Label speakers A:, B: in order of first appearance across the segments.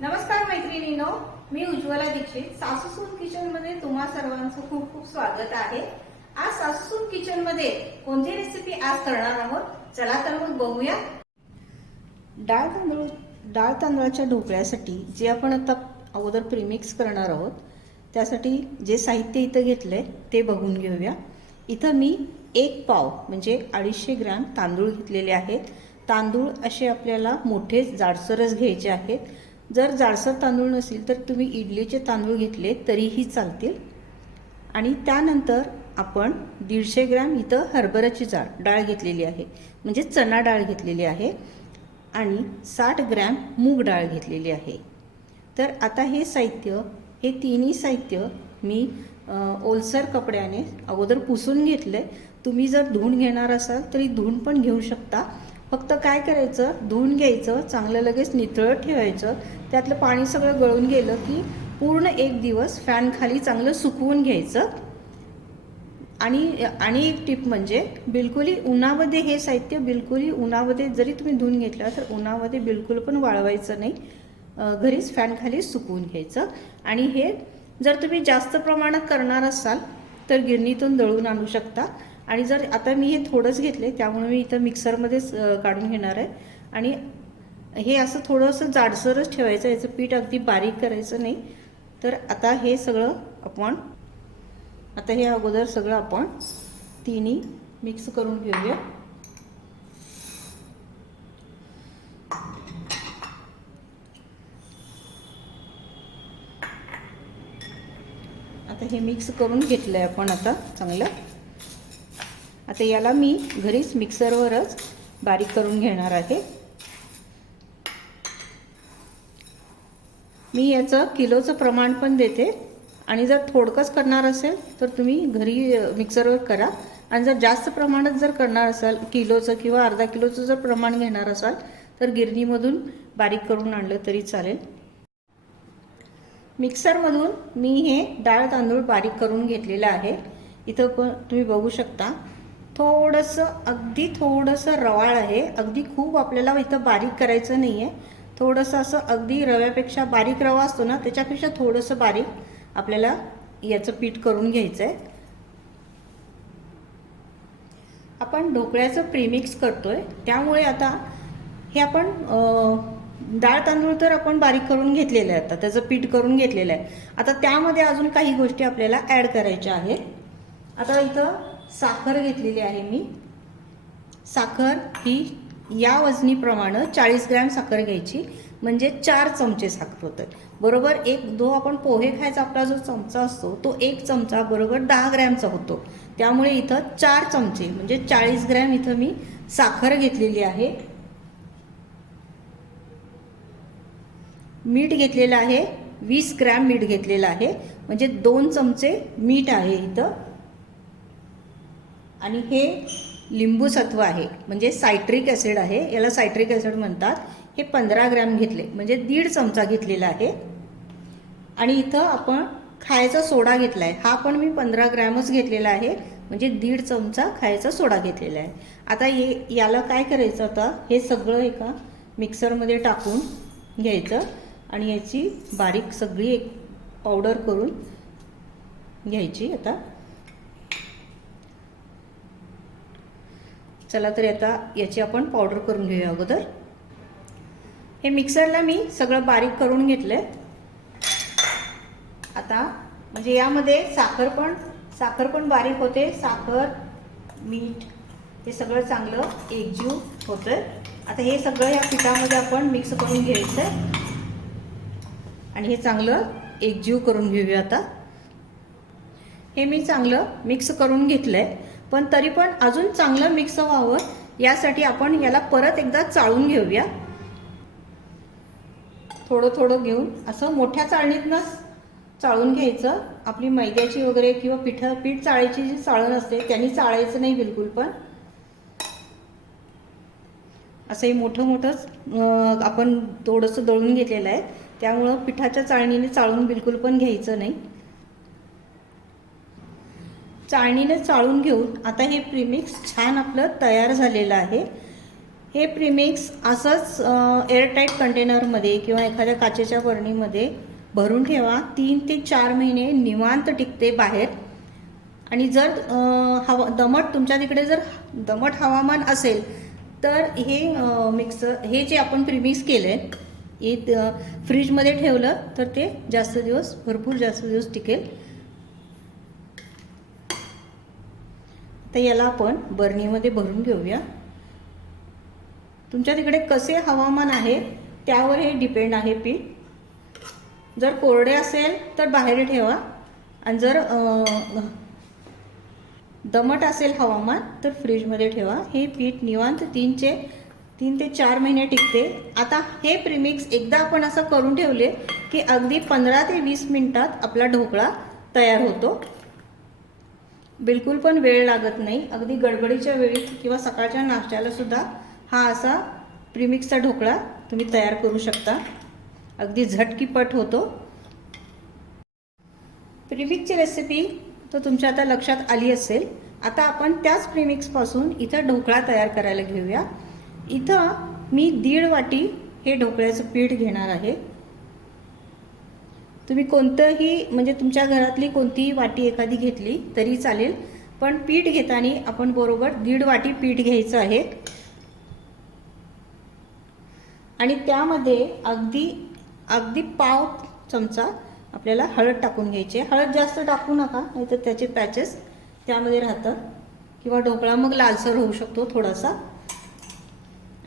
A: नमस्कार मैत्रिणींनो मी उज्ज्वला दीक्षित. सासूसून किचनमध्ये तुम्हा सर्वांचं खूप खूप स्वागत आहे. आज सासूसून किचनमध्ये कोणती रेसिपी आज करणार आहोत? चला तर मग बघूया. डाळ तांदूळ डाळ तांदळाच्या ढोकळ्यासाठी जे आपण आता अगोदर प्रीमिक्स करणार आहोत त्यासाठी जे साहित्य इथं घेतलंय ते बघून घेऊया. इथं मी एक पाव म्हणजे अडीचशे ग्रॅम तांदूळ घेतलेले आहेत. तांदूळ असे आपल्याला मोठे जाडसरच घ्यायचे आहेत. जर जाडसर तांदूळ नसेल तर तुम्ही इडलीचे तांदूळ घेतले तरीही चालतील. आणि त्यानंतर आपण दीडशे ग्रॅम इथं हरभऱ्याची जाळ डाळ घेतलेली आहे. म्हणजे चणा डाळ घेतलेली आहे आणि साठ ग्रॅम मूग डाळ घेतलेली आहे. तर आता हे साहित्य हे तिन्ही साहित्य मी ओलसर कपड्याने अगोदर पुसून घेतलं आहे तुम्ही जर धुवून घेणार असाल तरी धुवून पण घेऊ शकता. फक्त काय करायचं? धुवून घ्यायचं चांगलं लगेच नितळत ठेवायचं. त्यातलं पाणी सगळं गळून गेलं की पूर्ण एक दिवस फॅन खाली चांगलं सुकवून घ्यायचं. आणि आणि एक टिप म्हणजे बिलकुलही उन्हामध्ये हे साहित्य बिलकुलही उन्हामध्ये जरी तुम्ही धुवून घेतलं तर उन्हामध्ये बिलकुल पण वाळवायचं नाही. घरीच फॅन खाली सुकवून घ्यायचं. आणि हे जर तुम्ही जास्त प्रमाणात करणार असाल तर गिरणीतून दळून आणू शकता. आणि जर आता मी हे थोडंच घेतले त्यामुळे मी इथं मिक्सरमध्येच काढून घेणार आहे. आणि हे असं थोडंसं जाडसरच ठेवायचं याचं पीठ अगदी बारीक करायचं नाही. तर आता हे सगळं आपण आता हे अगोदर सगळं आपण तिन्ही मिक्स करून घेऊया. आता हे मिक्स करून घेतलं आहे आपण आता चांगलं. आता याला मी घरीच मिक्सरवरच बारीक करून घेणार आहे. मी याचं किलोचं प्रमाण पण देते. आणि जर थोडकंच करणार असेल तर तुम्ही घरी मिक्सरवर करा. आणि जर जास्त प्रमाणात जर करणार असाल किलोचं किंवा अर्धा किलोचं जर प्रमाण घेणार असाल तर गिरणीमधून बारीक करून आणलं तरी चालेल. मिक्सरमधून मी हे डाळ तांदूळ बारीक करून घेतलेलं आहे. इथं पण तुम्ही बघू शकता. थोडंसं अगदी थोडंसं रवाळ आहे. अगदी खूप आपल्याला इथं बारीक करायचं नाही आहे थोडंसं असं अगदी रव्यापेक्षा बारीक रवा असतो ना त्याच्यापेक्षा थोडंसं बारीक आपल्याला याचं पीठ करून घ्यायचं आहे आपण ढोकळ्याचं प्रीमिक्स आहे त्यामुळे आता हे आपण डाळ तांदूळ तर आपण बारीक करून घेतलेलं आहे आता. त्याचं पीठ करून घेतलेलं आहे. आता त्यामध्ये अजून काही गोष्टी आपल्याला ॲड करायच्या आहेत. आता इथं साखर घेतलेली आहे मी. साखर ही या वजनीप्रमाणे चाळीस ग्रॅम साखर घ्यायची. म्हणजे चार चमचे साखर होतात बरोबर एक जो आपण पोहे खायचा आपला जो चमचा असतो तो एक चमचा बरोबर दहा ग्रॅमचा होतो. त्यामुळे इथं चार चमचे म्हणजे चाळीस ग्रॅम इथं मी साखर घेतलेली आहे. मीठ घेतलेलं आहे वीस ग्रॅम मीठ घेतलेलं आहे. म्हणजे दोन चमचे मीठ आहे इथं. आणि हे लिंबूसत्व आहे म्हणजे सायट्रिक ॲसिड आहे याला सायट्रिक ॲसिड म्हणतात. हे पंधरा ग्रॅम घेतले म्हणजे दीड चमचा घेतलेला आहे. आणि इथं आपण खायचा सोडा घेतला आहे हा पण मी पंधरा ग्रॅमच घेतलेला आहे म्हणजे दीड चमचा खायचा सोडा घेतलेला आहे. आता ये याला काय करायचं आता? हे सगळं एका मिक्सरमध्ये टाकून घ्यायचं आणि याची बारीक सगळी एक पावडर करून घ्यायची आता. चला तर आता याची आपण पावडर करून घेऊया अगोदर. हे मिक्सरला मी सगळं बारीक करून घेतलंय. आता म्हणजे यामध्ये साखर पण साखर पण बारीक होते. साखर मीठ हे सगळं चांगलं एकजीव होतंय. आता हे सगळं या पिठामध्ये आपण मिक्स करून घ्यायचं आहे आणि हे चांगलं एकजीव करून घेऊया आता. हे मी चांगलं मिक्स करून घेतलं आहे पण तरी पण अजून चांगलं मिक्स व्हावं यासाठी आपण याला परत एकदा चाळून घेऊया. थोडं थोडं घेऊन असं मोठ्या चाळणीतनंच चाळून घ्यायचं. आपली मैद्याची वगैरे किंवा पिठ पीठ चाळायची जी चाळण असते त्यांनी चाळायचं नाही बिलकुल पण. असंही मोठं मोठंच आपण थोडंसं दळून घेतलेलं आहे. त्यामुळं पिठाच्या चाळणीने चाळून बिलकुल पण घ्यायचं नाही. चाळणीने चाळून घेऊन आता हे प्रीमिक्स छान आपलं तयार झालेलं आहे. हे प्रीमिक्स असंच एअरटाईट कंटेनरमध्ये किंवा एखाद्या काचेच्या बरणीमध्ये भरून ठेवा. तीन ते चार महिने निवांत टिकते बाहेर. आणि जर हवा दमट तुमच्या तिकडे जर दमट हवामान असेल तर हे मिक्सर हे जे आपण प्रीमिक्स केलं आहे हे फ्रीजमध्ये ठेवलं तर ते जास्त दिवस भरपूर जास्त दिवस टिकेल. तर याला आपण बरणीमध्ये भरून घेऊया. तुमच्या तिकडे कसे हवामान आहे त्यावर हे डिपेंड आहे पीठ. जर कोरडे असेल तर बाहेर ठेवा. आणि जर दमट असेल हवामान तर फ्रीजमध्ये ठेवा. हे पीठ निवांत तीनचे तीन ते चार महिने टिकते. आता हे प्रिमिक्स एकदा आपण असं करून ठेवले की अगदी पंधरा ते वीस मिनटात आपला ढोकळा तयार होतो. बिलकुल पण वेळ लागत नाही. अगदी गडबडीच्या वेळी किंवा सकाळच्या नाश्त्याला सुद्धा हा असा प्रीमिक्सचा ढोकळा तुम्ही तयार करू शकता. अगदी झटकीपट होतो. प्रीमिक्सची रेसिपी तर तुमच्या आता लक्षात आली असेल. आता आपण त्याच प्रीमिक्सपासून इथं ढोकळा तयार करायला घेऊया. इथं मी दीड वाटी हे ढोकळ्याचं पीठ घेणार आहे. तुम्ही कोणतंही म्हणजे तुमच्या घरातली कोणतीही वाटी एखादी घेतली तरी चालेल पण पीठ घेताना आपण बरोबर दीड वाटी पीठ घ्यायचं आहे. आणि त्यामध्ये अगदी अगदी पाव चमचा आपल्याला हळद टाकून घ्यायची आहे. हळद जास्त टाकू नका नाहीतर त्याचे पॅचेस त्यामध्ये राहतात. किंवा ढोकळा मग लालसर होऊ शकतो थोडासा.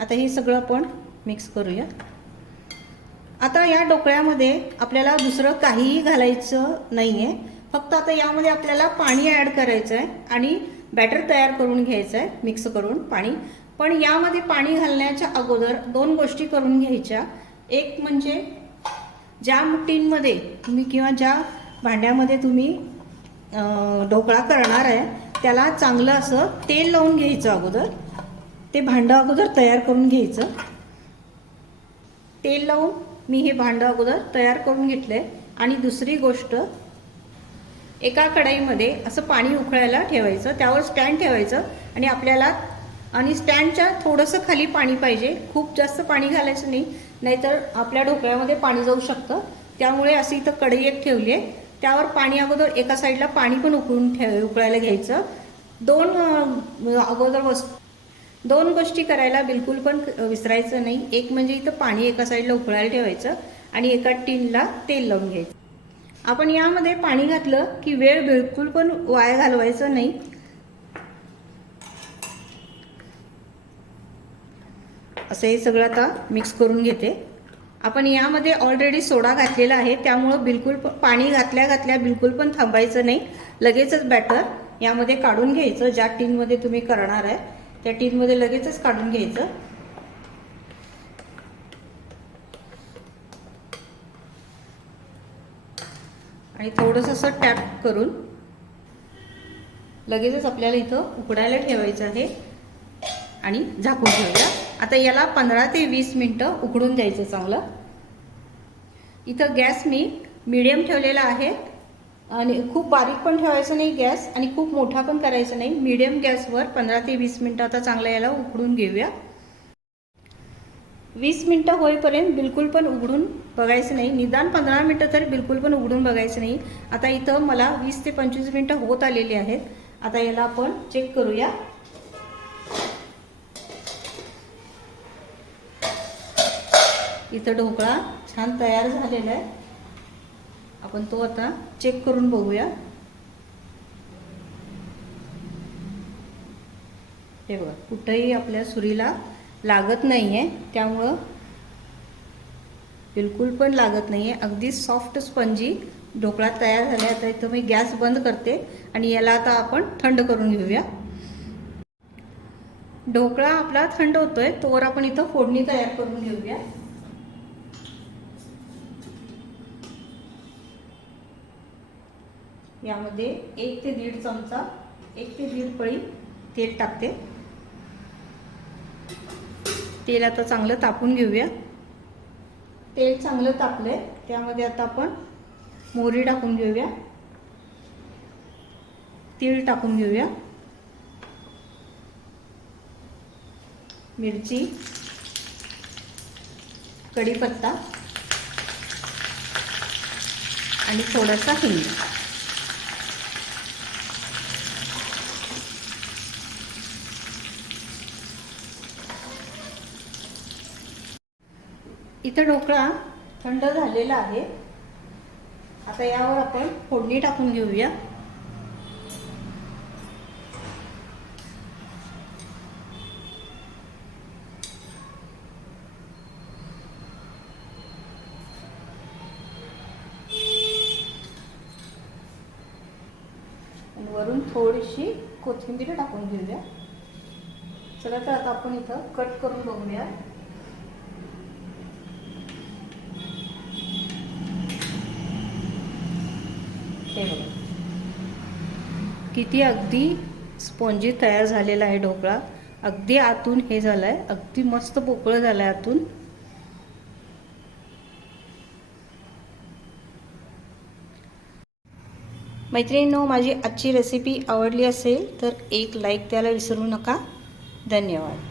A: आता हे सगळं आपण मिक्स करूया. आता या ढोकळ्यामध्ये आपल्याला दुसरं काहीही घालायचं नाही आहे फक्त आता यामध्ये आपल्याला पाणी ॲड करायचं आहे आणि बॅटर तयार करून घ्यायचं आहे मिक्स करून पाणी. पण यामध्ये पाणी घालण्याच्या अगोदर दोन गोष्टी करून घ्यायच्या. एक म्हणजे ज्या मुठींमध्ये तुम्ही किंवा ज्या भांड्यामध्ये तुम्ही ढोकळा करणार आहे त्याला चांगलं असं तेल लावून घ्यायचं अगोदर. ते भांडं अगोदर तयार करून घ्यायचं. तेल लावून मी हे भांडं अगोदर तयार करून घेतलंय. आणि दुसरी गोष्ट एका कढईमध्ये असं पाणी उकळायला ठेवायचं त्यावर स्टँड ठेवायचं आणि आपल्याला आणि स्टँडच्या थोडंसं खाली पाणी पाहिजे खूप जास्त पाणी घालायचं नाही नाहीतर आपल्या ढोकळ्यामध्ये पाणी जाऊ शकतं. त्यामुळे असं इथं कढई एक ठेवली आहे. त्यावर पाणी अगोदर एका साईडला पाणी पण उकळून ठेव उकळायला घ्यायचं. दोन अगोदर वस्तू दोन गोष्टी करायला बिलकुल पण विसरायचं नाही. एक म्हणजे इथं पाणी एका साईडला उकळायला ठेवायचं आणि एका टीनला तेल लावून घ्यायचं. आपण यामध्ये पाणी घातलं की वेळ बिलकुल पण वाया घालवायचं नाही. असं हे सगळं आता मिक्स करून घेते. आपण यामध्ये ऑलरेडी सोडा घातलेला आहे त्यामुळं बिलकुल पाणी घातल्या घातल्या बिलकुल पण थांबायचं नाही. लगेचच बॅटर यामध्ये काढून घ्यायचं ज्या टीनमध्ये तुम्ही करणार आहे. त्या टीनमध्ये लगेचच काढून घ्यायचं. आणि थोडंसं असं टॅप करून लगेचच आपल्याला इथं उकडायला ठेवायचं आहे आणि झाकून ठेवूया. आता याला पंधरा ते वीस मिनटं उकडून द्यायचं चांगलं. इथं गॅस मी मिडियम ठेवलेला आहे. आणि खूप बारीक पण ठेवायचं नाही गॅस आणि खूप मोठा पण करायचा नाही. मिडियम गॅसवर पंधरा ते वीस मिनटं आता चांगलं याला उकडून घेऊया. वीस मिनटं होईपर्यंत बिलकुल पण उघडून बघायचं नाही. निदान पंधरा मिनटं तर बिलकुल पण उघडून बघायचं नाही. आता इथं मला वीस ते पंचवीस मिनटं होत आलेली आहेत. आता याला आपण चेक करूया. इथं ढोकळा छान तयार झालेला आहे. आपण तो आता चेक करून बघूया. हे बघा कुठंही आपल्या सुरीला लागत नाही आहे त्यामुळं बिलकुल पण लागत नाही आहे अगदी सॉफ्ट स्पंजी ढोकळा तयार झाला आहे आता इथं मी गॅस बंद करते आणि याला आता आपण थंड करून घेऊया. ढोकळा आपला थंड होतोय तोवर आपण इथं फोडणी तयार करून घेऊया. यामध्ये एक ते दीड चमचा एक ते दीड पळी तेल टाकते. तेल आता चांगलं तापून घेऊया. तेल चांगलं तापलंय त्यामध्ये आता आपण मोहरी टाकून घेऊया. तीळ टाकून घेऊया. मिरची कढीपत्ता आणि थोडासा हिंग. इथं ढोकळा थंड झालेला आहे. आता यावर आपण फोडणी टाकून घेऊया. वरून थोडीशी कोथिंबीर टाकून घेऊया. चला तर आता आपण इथं कट करून बघूया. हे बघा किती अगदी स्पॉन्जी तयार झालेला आहे ढोकळा. अगदी आतून हे झालं आहे अगदी मस्त पोकळं झालं आहे आतून. मैत्रिणींनो माझी आजची रेसिपी आवडली असेल तर एक लाईक द्यायला विसरू नका. धन्यवाद.